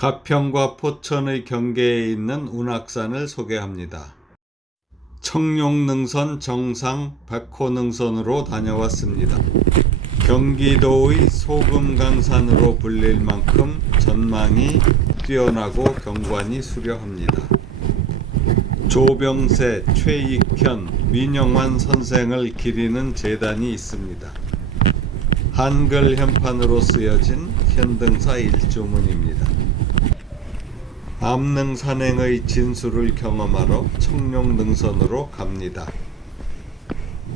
가평과 포천의 경계에 있는 운악산을 소개합니다. 청룡능선 정상 백호능선으로 다녀왔습니다. 경기도의 소금강산으로 불릴 만큼 전망이 뛰어나고 경관이 수려합니다. 조병세, 최익현, 민영환 선생을 기리는 제단이 있습니다. 한글 현판으로 쓰여진 현등사 일조문입니다. 암능산행의 진수를 경험하러 청룡능선으로 갑니다.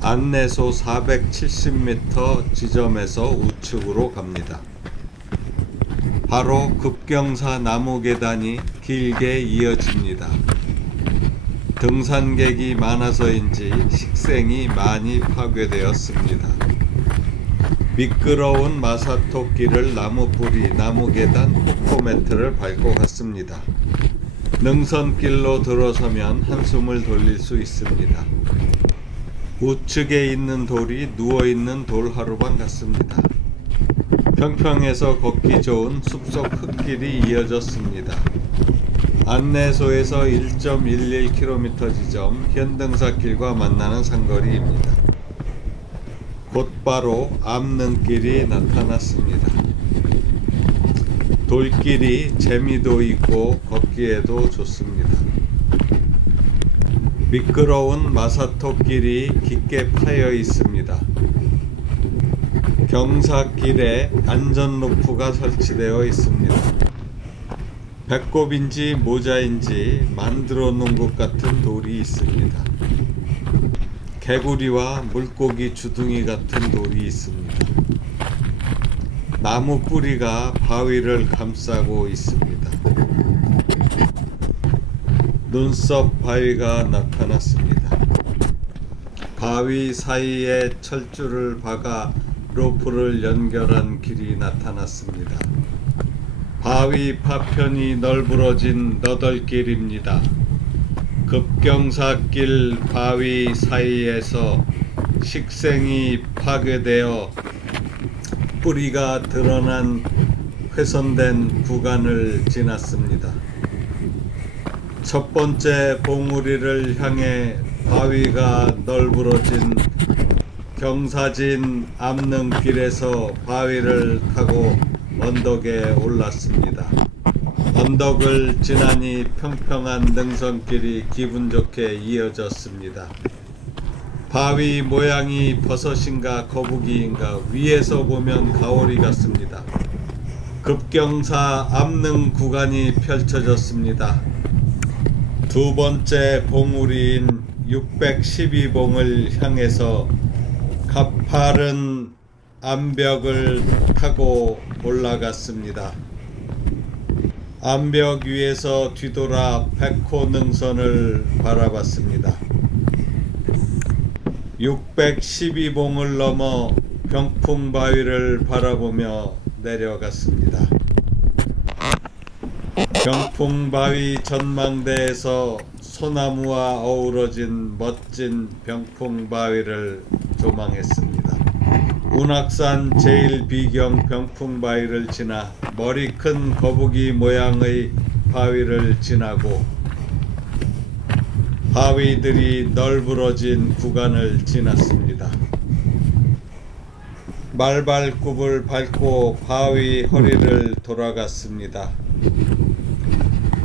안내소 470m 지점에서 우측으로 갑니다. 바로 급경사 나무 계단이 길게 이어집니다. 등산객이 많아서인지 식생이 많이 파괴되었습니다. 미끄러운 마사토길을 나무뿌리, 나무계단, 코코매트를 밟고 갔습니다. 능선길로 들어서면 한숨을 돌릴 수 있습니다. 우측에 있는 돌이 누워있는 돌하루방 같습니다. 평평해서 걷기 좋은 숲속 흙길이 이어졌습니다. 안내소에서 1.11km 지점 현등사길과 만나는 상거리입니다. 곧바로 암능길이 나타났습니다. 돌길이 재미도 있고 걷기에도 좋습니다. 미끄러운 마사토길이 깊게 파여 있습니다. 경사길에 안전루프가 설치되어 있습니다. 배꼽인지 모자인지 만들어 놓은 것 같은 돌이 있습니다. 개구리와 물고기 주둥이 같은 돌이 있습니다. 나무 뿌리가 바위를 감싸고 있습니다. 눈썹 바위가 나타났습니다. 바위 사이에 철줄을 박아 로프를 연결한 길이 나타났습니다. 바위 파편이 널브러진 너덜길입니다. 급경사길 바위 사이에서 식생이 파괴되어 뿌리가 드러난 훼손된 구간을 지났습니다. 첫 번째 봉우리를 향해 바위가 널브러진 경사진 암능길에서 바위를 타고 언덕에 올랐습니다. 언덕을 지나니 평평한 능선길이 기분 좋게 이어졌습니다. 바위 모양이 버섯인가 거북이인가 위에서 보면 가오리 같습니다. 급경사 암능 구간이 펼쳐졌습니다. 두 번째 봉우리인 612봉을 향해서 가파른 암벽을 타고 올라갔습니다. 암벽 위에서 뒤돌아 백호능선을 바라봤습니다. 612봉을 넘어 병풍바위를 바라보며 내려갔습니다. 병풍바위 전망대에서 소나무와 어우러진 멋진 병풍바위를 조망했습니다. 운악산 제1비경 병풍바위를 지나 머리 큰 거북이 모양의 바위를 지나고 바위들이 널브러진 구간을 지났습니다. 말발굽을 밟고 바위 허리를 돌아갔습니다.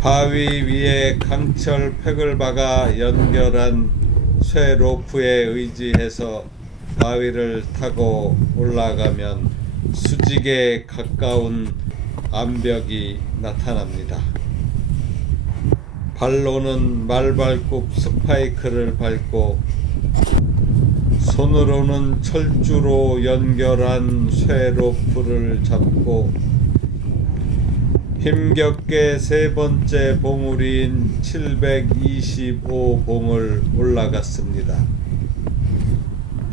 바위 위에 강철 팩을 박아 연결한 쇠 로프에 의지해서 바위를 타고 올라가면 수직에 가까운 암벽이 나타납니다. 발로는 말발굽 스파이크를 밟고 손으로는 철주로 연결한 쇠 로프를 잡고 힘겹게 세 번째 봉우리인 725봉을 올라갔습니다.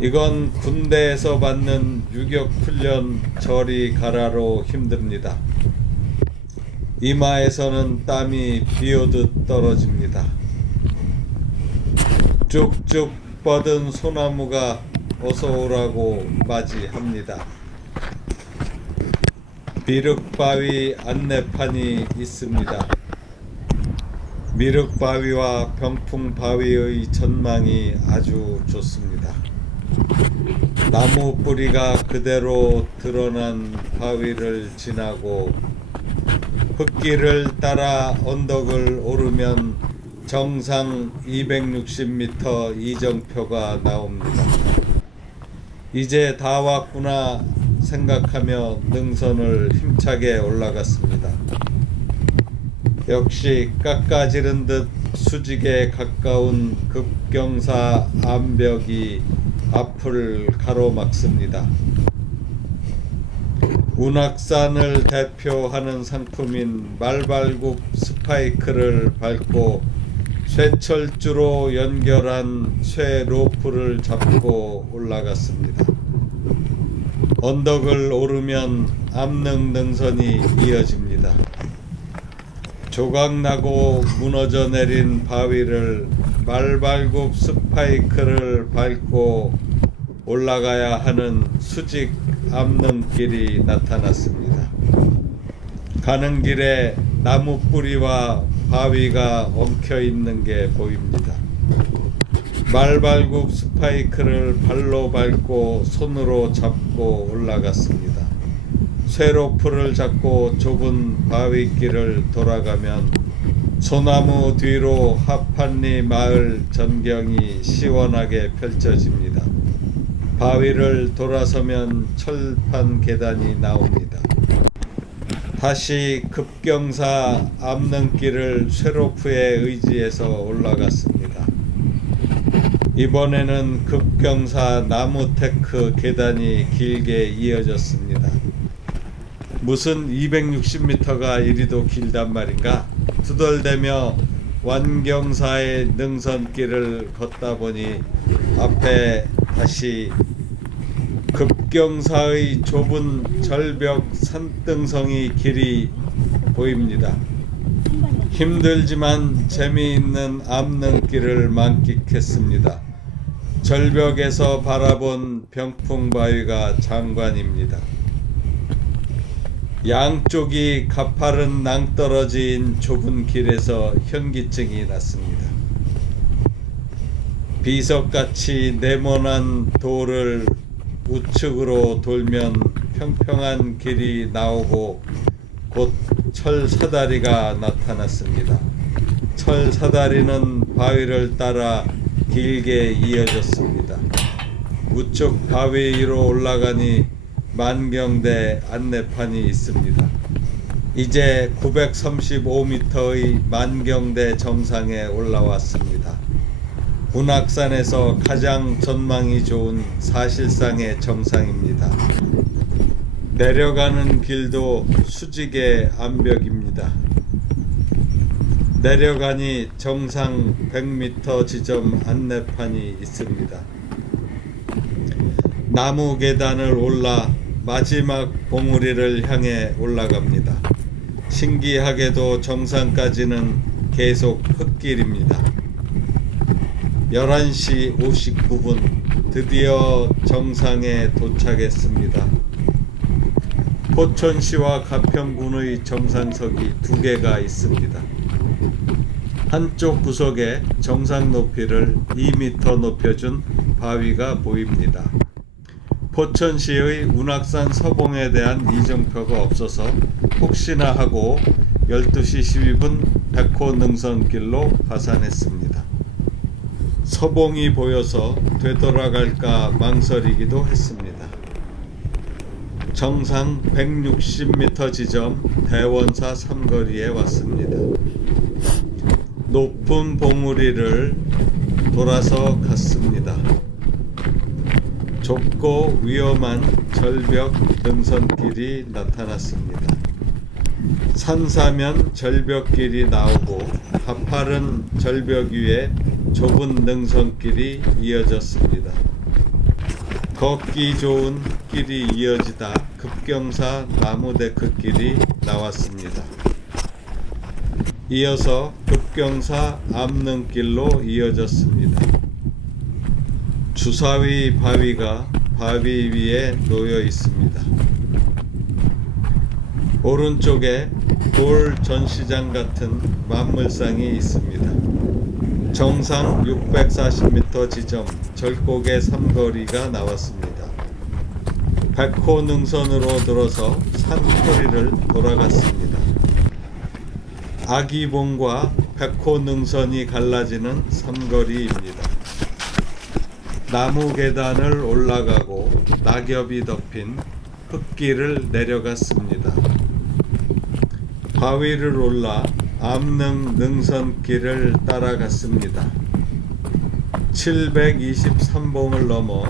이건 군대에서 받는 유격훈련 저리 가라로 힘듭니다. 이마에서는 땀이 비오듯 떨어집니다. 쭉쭉 뻗은 소나무가 어서 오라고 맞이합니다. 미륵바위 안내판이 있습니다. 미륵바위와 병풍바위의 전망이 아주 좋습니다. 나무 뿌리가 그대로 드러난 바위를 지나고 흙길을 따라 언덕을 오르면 정상 260m 이정표가 나옵니다. 이제 다 왔구나 생각하며 능선을 힘차게 올라갔습니다. 역시 깎아지른 듯 수직에 가까운 급경사 암벽이 앞을 가로막습니다. 운악산을 대표하는 상품인 말발굽 스파이크를 밟고 쇠철주로 연결한 쇠 로프를 잡고 올라갔습니다. 언덕을 오르면 암릉 능선이 이어집니다. 조각나고 무너져 내린 바위를 말발굽 스파이크를 밟고 올라가야 하는 수직 암릉길이 나타났습니다. 가는 길에 나무 뿌리와 바위가 엉켜 있는 게 보입니다. 말발굽 스파이크를 발로 밟고 손으로 잡고 올라갔습니다. 쇠로프를 잡고 좁은 바위길을 돌아가면 소나무 뒤로 하판리 마을 전경이 시원하게 펼쳐집니다. 바위를 돌아서면 철판 계단이 나옵니다. 다시 급경사 암릉길을 쇠로프에 의지해서 올라갔습니다. 이번에는 급경사 나무테크 계단이 길게 이어졌습니다. 무슨 260m가 이리도 길단 말인가? 투덜대며 완경사의 능선길을 걷다 보니 앞에 다시 급경사의 좁은 절벽 산등성이 길이 보입니다. 힘들지만 재미있는 암릉길을 만끽했습니다. 절벽에서 바라본 병풍바위가 장관입니다. 양쪽이 가파른 낭떠러지인 좁은 길에서 현기증이 났습니다. 비석같이 네모난 돌을 우측으로 돌면 평평한 길이 나오고 곧 철사다리가 나타났습니다. 철사다리는 바위를 따라 길게 이어졌습니다. 우측 바위 위로 올라가니 만경대 안내판이 있습니다. 이제 935m의 만경대 정상에 올라왔습니다. 운악산에서 가장 전망이 좋은 사실상의 정상입니다. 내려가는 길도 수직의 암벽입니다. 내려가니 정상 100m 지점 안내판이 있습니다. 나무 계단을 올라 마지막 봉우리를 향해 올라갑니다. 신기하게도 정상까지는 계속 흙길입니다. 11시 59분 드디어 정상에 도착했습니다. 포천시와 가평군의 정상석이 2개가 있습니다. 한쪽 구석에 정상 높이를 2m 높여준 바위가 보입니다. 포천시의 운악산 서봉에 대한 이정표가 없어서 혹시나 하고 12시 12분 백호 능선길로 하산했습니다. 서봉이 보여서 되돌아갈까 망설이기도 했습니다. 정상 160m 지점 대원사 삼거리에 왔습니다. 높은 봉우리를 돌아서 갔습니다. 좁고 위험한 절벽 능선길이 나타났습니다. 산사면 절벽길이 나오고 가파른 절벽 위에 좁은 능선길이 이어졌습니다. 걷기 좋은 길이 이어지다 급경사 나무데크길이 나왔습니다. 이어서 급경사 암릉길로 이어졌습니다. 주사위 바위가 바위 위에 놓여 있습니다. 오른쪽에 돌 전시장 같은 만물상이 있습니다. 정상 640m 지점 절곡의 삼거리가 나왔습니다. 백호 능선으로 들어서 산거리를 돌아갔습니다. 아기봉과 백호 능선이 갈라지는 삼거리입니다. 나무 계단을 올라가고 낙엽이 덮인 흙길을 내려갔습니다. 바위를 올라 암릉 능선길을 따라갔습니다. 723봉을 넘어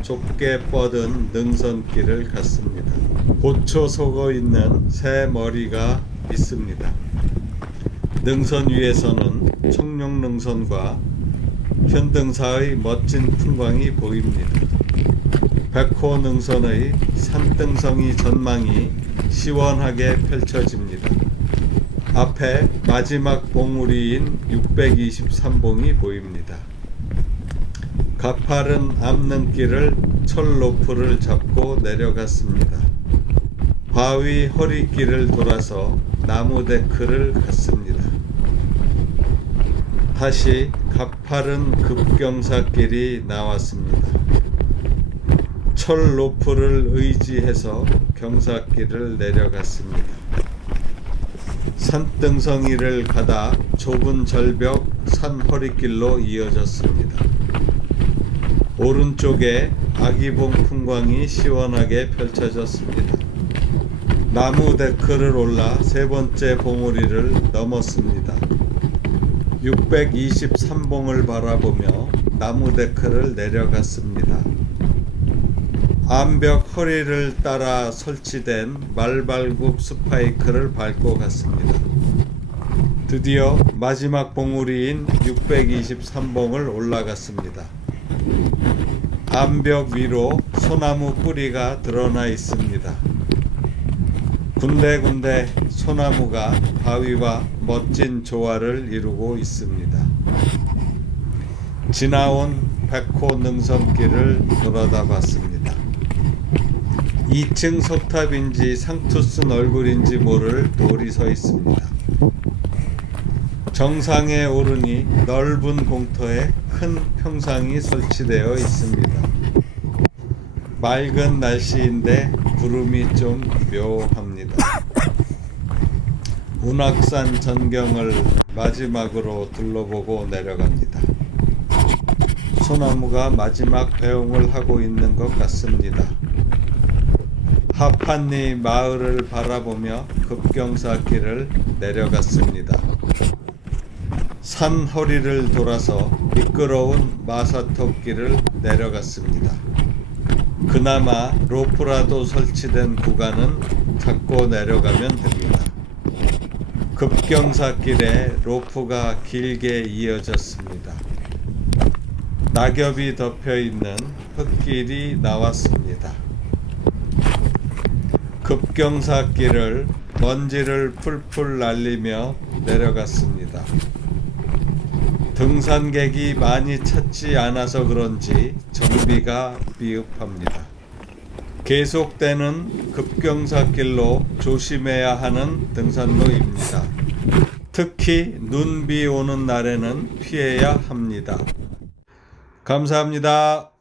좁게 뻗은 능선길을 갔습니다. 고쳐 속어 있는 새 머리가 있습니다. 능선 위에서는 청룡능선과 현등사의 멋진 풍광이 보입니다. 백호 능선의 산등성이 전망이 시원하게 펼쳐집니다. 앞에 마지막 봉우리인 623봉이 보입니다. 가파른 암릉길을 철 로프를 잡고 내려갔습니다. 바위 허리길을 돌아서 나무 데크를 갔습니다. 다시 가파른 급경사길이 나왔습니다. 철 로프를 의지해서 경사길을 내려갔습니다. 산등성이를 가다 좁은 절벽 산 허리길로 이어졌습니다. 오른쪽에 아기봉 풍광이 시원하게 펼쳐졌습니다. 나무 데크를 올라 세 번째 봉우리를 넘었습니다. 623봉을 바라보며 나무 데크를 내려갔습니다. 암벽 허리를 따라 설치된 말발굽 스파이크를 밟고 갔습니다. 드디어 마지막 봉우리인 623봉을 올라갔습니다. 암벽 위로 소나무 뿌리가 드러나 있습니다. 군데군데 소나무가 바위와 멋진 조화를 이루고 있습니다. 지나온 백호 능선길을 돌아다 봤습니다. 2층 석탑인지 상투 쓴 얼굴인지 모를 돌이 서 있습니다. 정상에 오르니 넓은 공터에 큰 평상이 설치되어 있습니다. 맑은 날씨인데 구름이 좀 묘합니다. 운악산 전경을 마지막으로 둘러보고 내려갑니다. 소나무가 마지막 배웅을 하고 있는 것 같습니다. 하판리 마을을 바라보며 급경사길을 내려갔습니다. 산 허리를 돌아서 미끄러운 마사톱길을 내려갔습니다. 그나마 로프라도 설치된 구간은 잡고 내려가면 됩니다. 급경사길에 로프가 길게 이어졌습니다. 낙엽이 덮여있는 흙길이 나왔습니다. 급경사길을 먼지를 풀풀 날리며 내려갔습니다. 등산객이 많이 찾지 않아서 그런지 정비가 미흡합니다. 계속되는 급경사길로 조심해야 하는 등산로입니다. 특히 눈비 오는 날에는 피해야 합니다. 감사합니다.